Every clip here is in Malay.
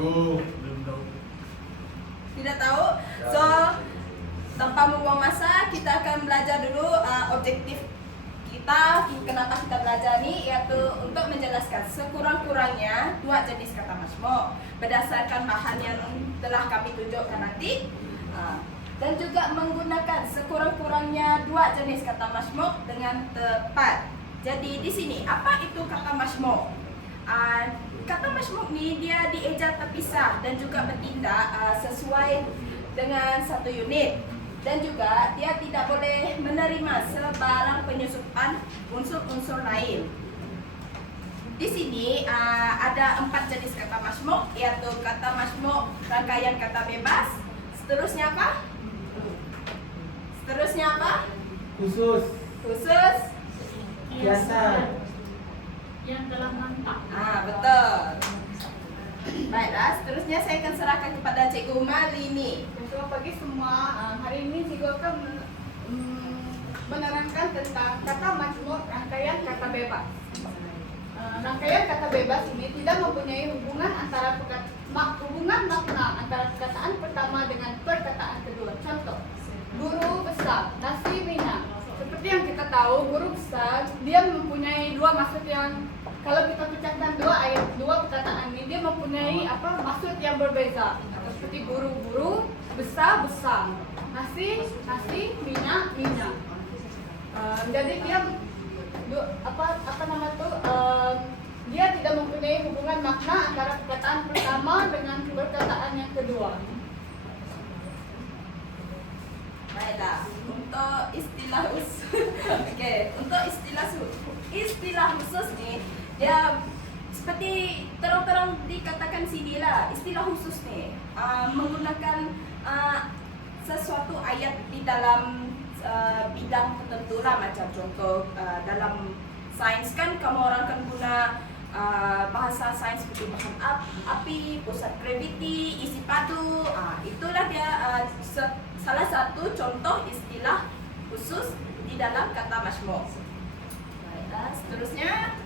Tahu. Belum tahu. Tidak tahu? So, tanpa membuang masa, kita akan belajar dulu objektif kita, kenapa kita belajar nih, yaitu untuk menjelaskan sekurang-kurangnya dua jenis kata majmuk berdasarkan bahan yang telah kami tunjukkan nanti, dan juga menggunakan sekurang-kurangnya dua jenis kata majmuk dengan tepat. Jadi di sini apa itu kata majmuk? Kata majmuk ni dia dieja terpisah dan juga bertindak sesuai dengan satu unit, dan juga dia tidak boleh menerima sebarang penyusupan unsur-unsur lain. Di sini ada 4 jenis kata majmuk, yaitu kata majmuk rangkaian kata bebas. Seterusnya apa? Khusus. Khusus. Kiasan. Yang telah mantap. Betul. Baiklah, seterusnya saya akan serahkan kepada Cikgu Malini. Selamat pagi semua. Hari ini Cikgu akan menerangkan tentang kata majmuk rangkaian kata bebas. Rangkaian kata bebas ini tidak mempunyai hubungan hubungan makna antara perkataan pertama dengan perkataan kedua. Contoh, guru besar, nasi minyak. Seperti yang kita tahu, guru besar dia mempunyai dua maksud yang, kalau kita pecahkan dua perkataan ini, dia mempunyai maksud yang berbeza. Seperti guru-guru, besar, nasi, minyak. Jadi dia dia tidak mempunyai hubungan makna antara perkataan pertama dengan perkataan yang kedua. Baiklah, untuk istilah khusus, untuk istilah khusus ni, dia seperti terang-terang dikatakan sini lah, istilah khusus ni menggunakan sesuatu ayat di dalam bidang tertentu lah, macam contoh dalam sains kan kamu orang kan guna bahasa sains seperti bahan api, pusat graviti, isi padu, itulah dia salah satu contoh istilah khusus di dalam kata majmuk. Baiklah, seterusnya.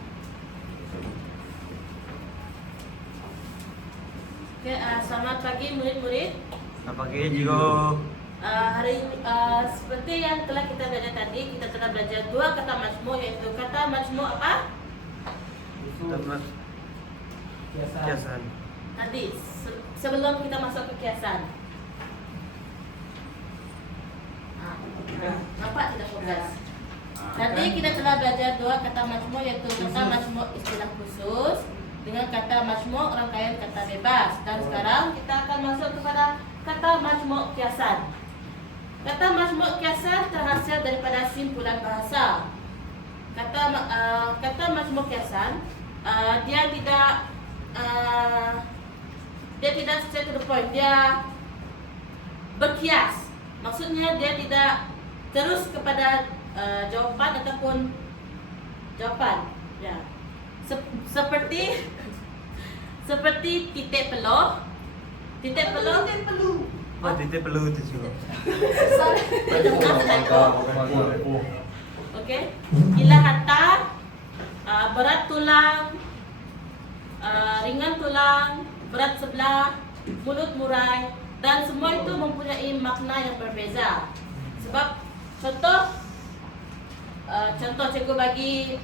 Selamat pagi murid-murid. Selamat pagi Cikgu. Hari ini seperti yang telah kita belajar tadi, kita telah belajar dua kata majmuk, yaitu kata majmuk apa? Kiasan. Tadi sebelum kita masuk ke kiasan. Nampak tidak fokus? Tadi kita telah belajar dua kata majmuk, yaitu kata majmuk istilah khusus dengan kata majmuk rangkaian kata bebas. Dan sekarang kita akan masuk kepada kata majmuk kiasan. Kata majmuk kiasan terhasil daripada simpulan bahasa. Kata majmuk kiasan dia tidak straight to the point, dia berkias. Maksudnya dia tidak terus kepada jawapan ataupun jawapan. Ya. Seperti titik peluh. Oh, titik perlu tu Cikgu. Okey. Gila harta, berat tulang, ringan tulang, berat sebelah, mulut murai, dan semua itu mempunyai makna yang berbeza. Sebab contoh cikgu bagi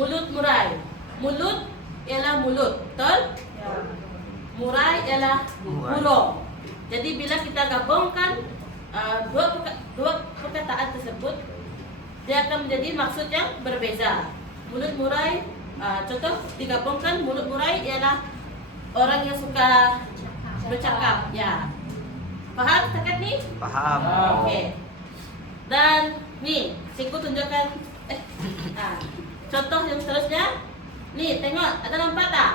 mulut murai. Mulut ialah mulut, betul? Ya. Murai ialah burung. Jadi bila kita gabungkan dua perkataan tersebut, dia akan menjadi maksud yang berbeza. Mulut murai, contoh digabungkan, mulut murai ialah orang yang suka bercakap. Ya. Faham setakat ni? Faham. Okey. Dan ni, cikgu tunjukkan contoh yang seterusnya. Ni, tengok, ada nampak tak?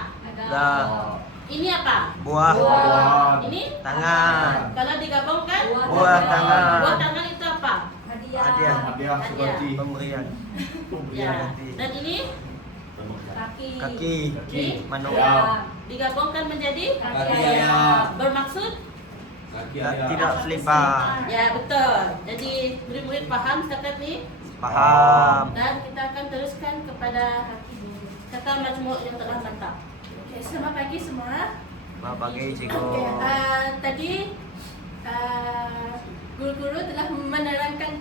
Dah. Ini apa? Buah. Ini Tangan. kalau digabungkan Buah tangan. buah tangan itu apa? Hadiah. Hadiah seperti Pemberian. Ya. Dan ini Kaki. Ini Manusia. digabungkan menjadi Hadiah. bermaksud Tidak selipar. ya, betul. Jadi murid-murid faham setakat ni, Paham. dan kita akan teruskan kepada kata majmuk yang telah mantap. Okay, selamat pagi semua. Selamat pagi cikgu. Okay, tadi guru-guru telah menerangkan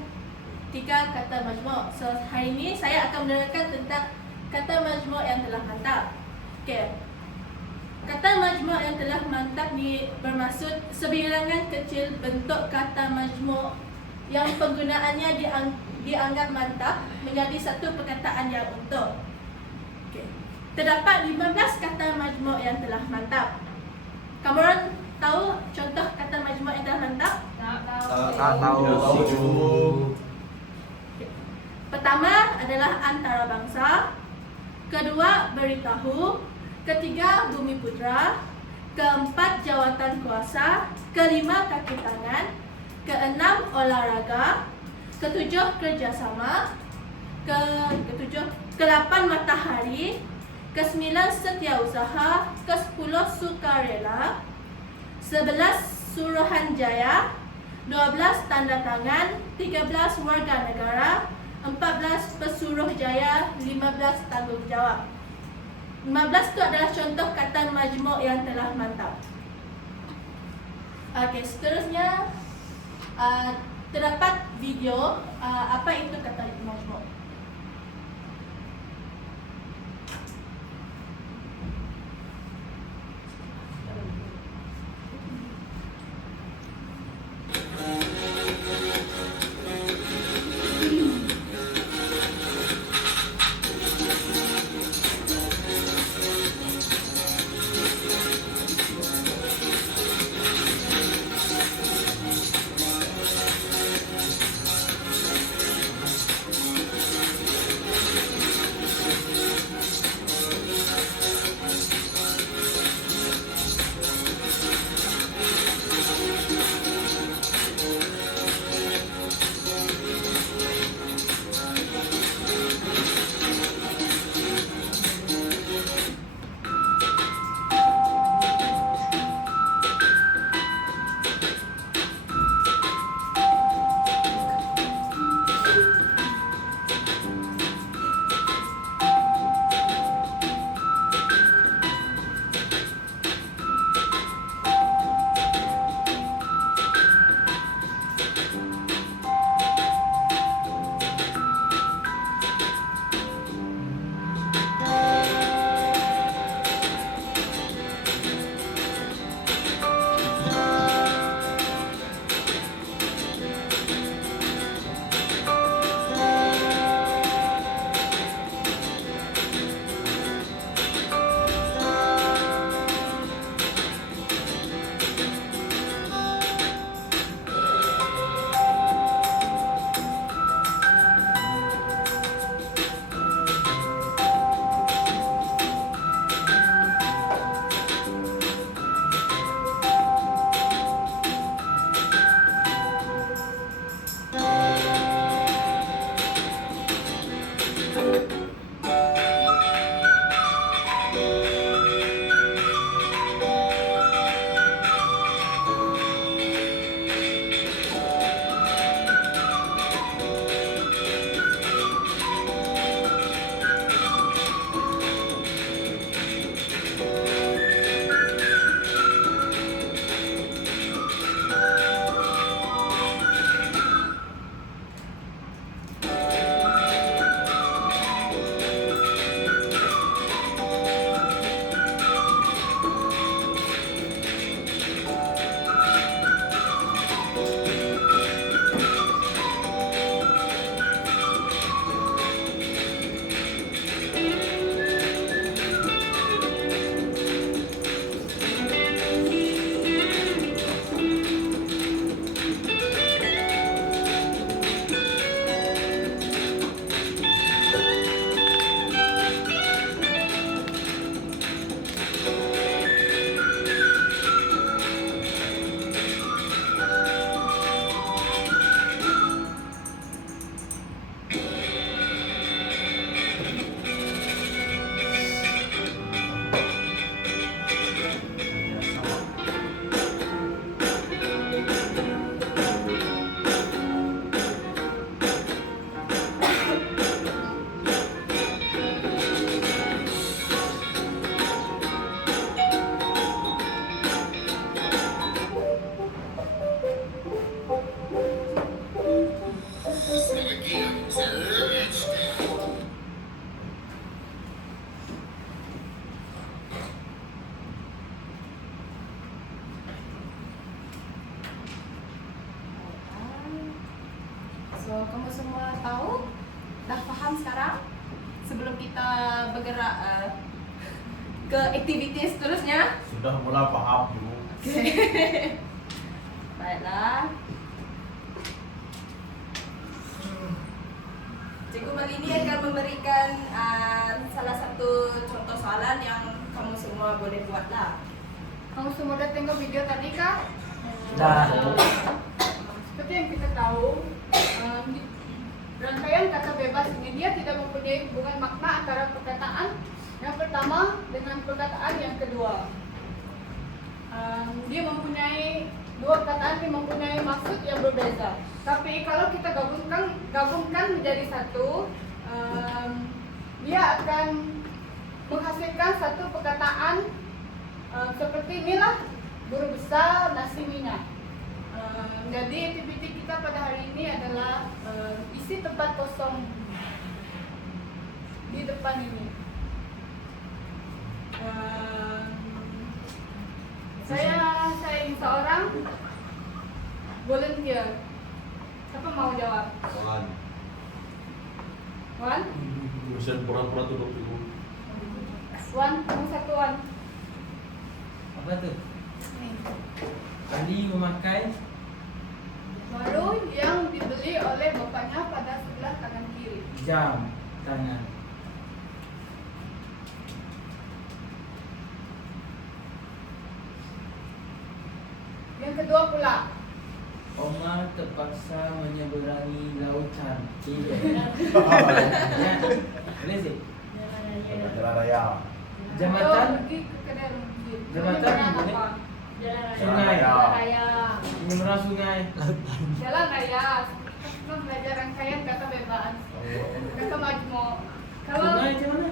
3 kata majmuk. So hari ini saya akan menerangkan tentang kata majmuk yang telah mantap. Okay. Kata majmuk yang telah mantap ni bermaksud sebilangan kecil bentuk kata majmuk yang penggunaannya dianggap mantap menjadi satu perkataan yang utuh. Okay. Terdapat 15 kata majmuk yang telah mantap. Kamu orang tahu contoh kata majmuk yang telah mantap? Tak tahu. Pertama adalah antarabangsa, kedua beritahu, ketiga bumi putra, keempat jawatan kuasa, kelima kaki tangan, keenam olahraga, ketujuh kerjasama, ke-8 matahari, ke-9 setiausaha, ke-10 sukarela, 11 suruhanjaya, 12 tanda tangan, 13 warga negara, 14 pesuruhjaya, 15 tanggungjawab. 15 itu adalah contoh kata majmuk yang telah mantap. Okey, seterusnya terdapat video apa itu kata majmuk. So kamu semua tahu, dah paham sekarang? Sebelum kita bergerak ke aktiviti seterusnya. Sudah mulai paham dulu. Baiklah. Cikgu Malini akan memberikan salah satu contoh soalan yang kamu semua boleh buatlah. Kamu semua udah tengok video tadi kah? Dah. Seperti yang kita tahu, rangkaian kata bebas ini dia tidak mempunyai hubungan makna antara perkataan yang pertama dengan perkataan yang kedua. Dia mempunyai dua perkataan yang mempunyai maksud yang berbeza. Tapi kalau kita gabungkan menjadi satu, dia akan menghasilkan satu perkataan seperti inilah, guru besar nasi minyak. Jadi aktiviti kita pada hari ini adalah isi tempat kosong di depan ini. Saya ingin seorang volunteer. Siapa mau jawab? Soalan. Wan? Bisa pura-pura tuh dulu. Wan, kamu satu Wan. Apa tuh? Ali memakai Baru yang dibeli oleh bapaknya pada sebelah kanan kiri. jam tangan. Yang kedua pula. Omar terpaksa menyeberangi lautan. Iya. Ya. Boleh sih? Jalan raya. Jambatan Atau pergi ke kedai masjid. Jambatan Jalan boleh? apa? sungai. Jalan raya. Menyeberang sungai. Jalan raya. Kita belajar rangkaian kata bebas. Kata majmu. Sungai macam mana?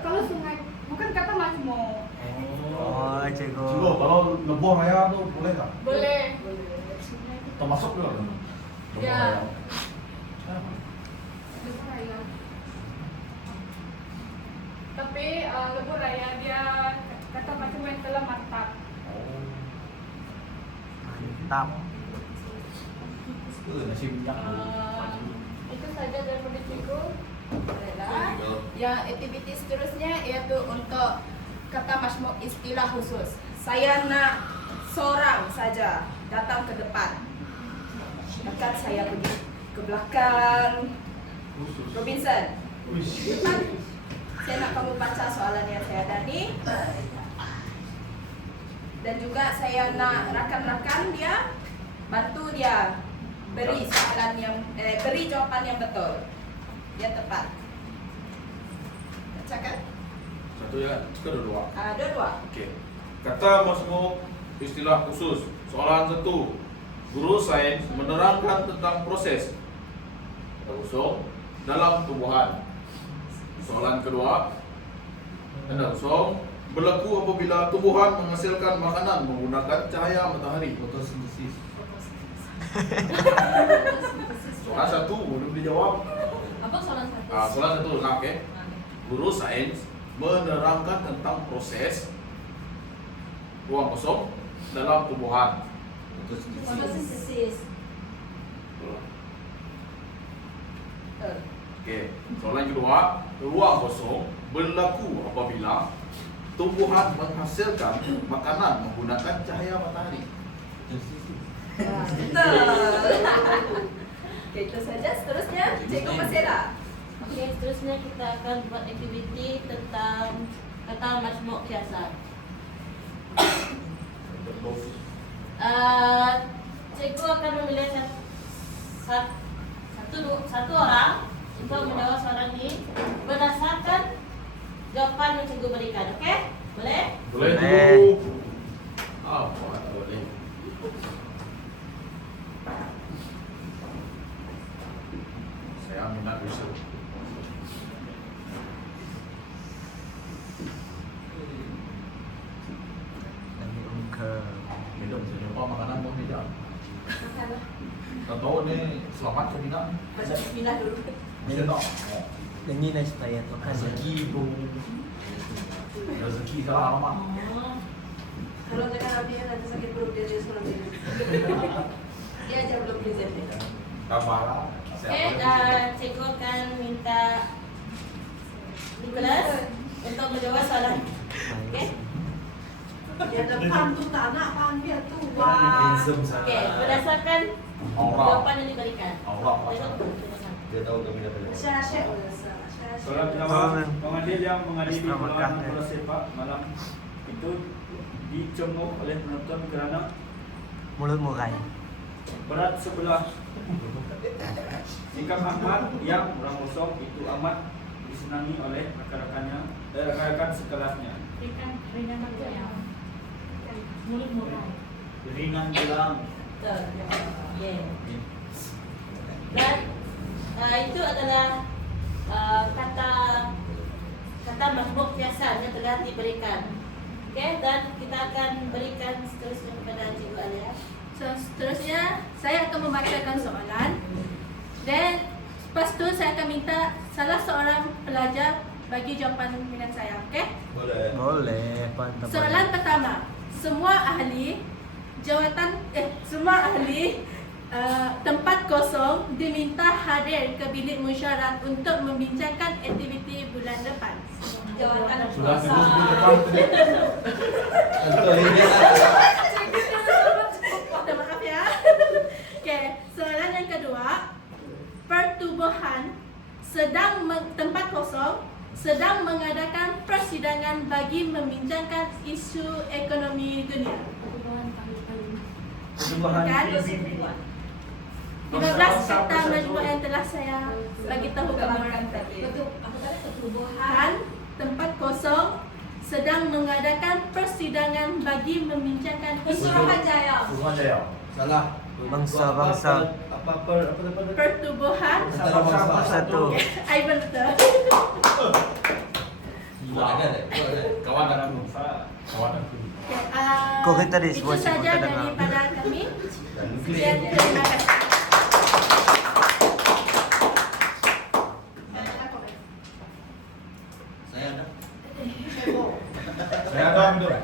Kalau sungai bukan kata majmu. Oh, cikgu. Cikgu, kalau lebuh raya tuh boleh nggak? Boleh. Termasuk juga kan? Ya. Lebuh raya. Tapi lebuh raya dia kata macam yang telah mantap. Mantap. Nasi minyak. Itu saja daripada cikgu. Baiklah. Yang aktiviti seterusnya iaitu untuk kata majmuk istilah khusus. Saya nak seorang saja datang ke depan. Akan saya pergi ke belakang. Robinson, depan. Saya nak kamu baca soalan yang saya ada ni. Dan juga saya nak rakan-rakan dia bantu dia beri soalan yang beri jawapan yang betul. Yang tepat. Bacakan. Satu ya, kita dua. Dua-dua. Okey. Kata majmuk istilah khusus. Soalan satu. Guru sains menerangkan tentang proses kosong dalam tumbuhan. Soalan kedua. Tanda kosong berlaku apabila tumbuhan menghasilkan makanan menggunakan cahaya matahari. Fotosintesis. Soalan satu belum dijawab. Apa soalan satu? Soalan satu, nah, okey. Guru sains menerangkan tentang proses ruang kosong dalam tumbuhan. Fotosintesis. Okey. Soalan kedua, ruang kosong berlaku apabila tumbuhan menghasilkan makanan menggunakan cahaya matahari. Betul. Okey, itu saja. Seterusnya, Cikgu Masera. Okey, seterusnya kita akan buat aktiviti tentang kata majmuk kiasan. Cikgu akan memilih satu orang untuk menjawab soalan ini berdasarkan jawapan yang cikgu berikan. Okey? Boleh? Boleh Boleh. dulu. Boleh. Saya minat usul. Minum saya lupa makanan pun tidak. Makanlah. Tak tahu ni selamat ke tidak? Baca bismillah dulu. Bisa tak? Ini lah supaya tu Rezeki tu. Rezeki salah alamat. Kalau dengan Abi nanti sakit perut dia seorang diri. Dia aja belum present. Tambahlah. Saya Cikgu akan minta Nicholas untuk menjawab soalan. Oke? Dia depan tu tak nak panggil tu. Oke, berdasarkan Aura. jawapan yang diberikan. Aura. Dia tahu kami dah belajar. Syah. Soalan pertama, pengadil yang mengadili perlawanan bola sepak malam itu dicengok oleh penonton kerana Mulut murai. berat sebelah. Sikap Ahmad yang orang kosong itu amat disenangi oleh rekan-rekan sekelasnya. Mulut murai. Ringan gelang. Betul. Oke. Dan itu adalah kata makhluk biasa yang telah diberikan. Oke, dan kita akan berikan seterusnya kepada Cikgu Alia. So, seterusnya saya akan membacakan soalan dan lepas tu saya akan minta salah seorang pelajar bagi jawapan dengan saya, okey? Boleh. Boleh, mantap. Soalan pertama, semua ahli tempat kosong diminta hadir ke bilik musyawarah untuk membincangkan aktiviti bulan depan. Jawapan Sudah puasa. sebut depan tadi. Minta maaf ya. Okey, soalan yang kedua, pertubuhan tempat kosong sedang mengadakan persidangan bagi membincangkan isu ekonomi dunia. Kan? 15 kata majmuk yang telah saya bagi tahu kemarin tadi. Apa tadi? Pertubuhan. Han, tempat kosong sedang mengadakan persidangan bagi membincangkan isu Suruhanjaya. Suruhanjaya. Salah. Bangsa. Apa pertubuhan. Satu. I betul. Kawan aku. Kawan aku. Kau kata dia Itu sebuah saja cerita dengar. daripada kami. Dan Sekian, terima kasih. saya ada. Saya ada betul.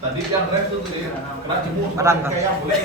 Tadi yang ref tu kena jemur Padang tak? kayak boleh.